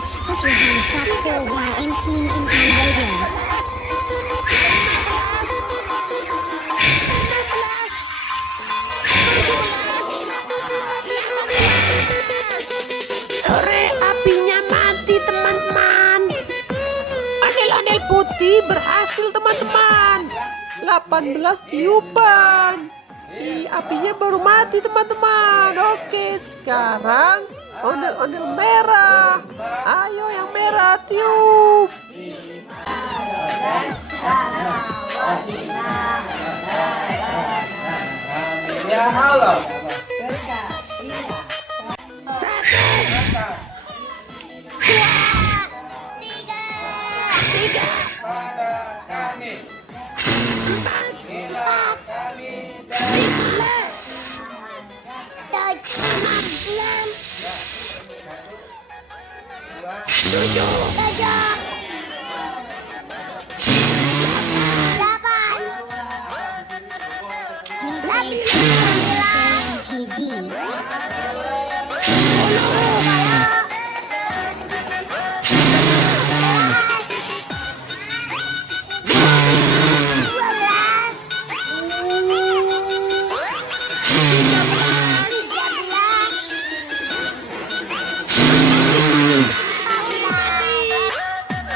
6, put your hands up for YM Team in Radio. Hore, apinya mati teman-teman. Ondel-ondel putih berhasil teman-teman. 18 tiupan. Apinya baru mati teman-teman. Oke, sekarang ondel-ondel merah. Ayo yang merah tiup. Ya halo.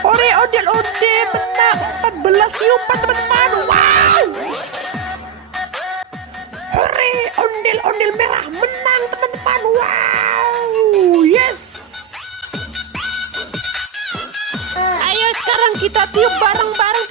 Hore, ondel-ondel menang 14 tiupan teman-teman. Wow. Hore, ondel-ondel merah menang teman-teman. Wow. Yes. Ayo sekarang kita tiup bareng-bareng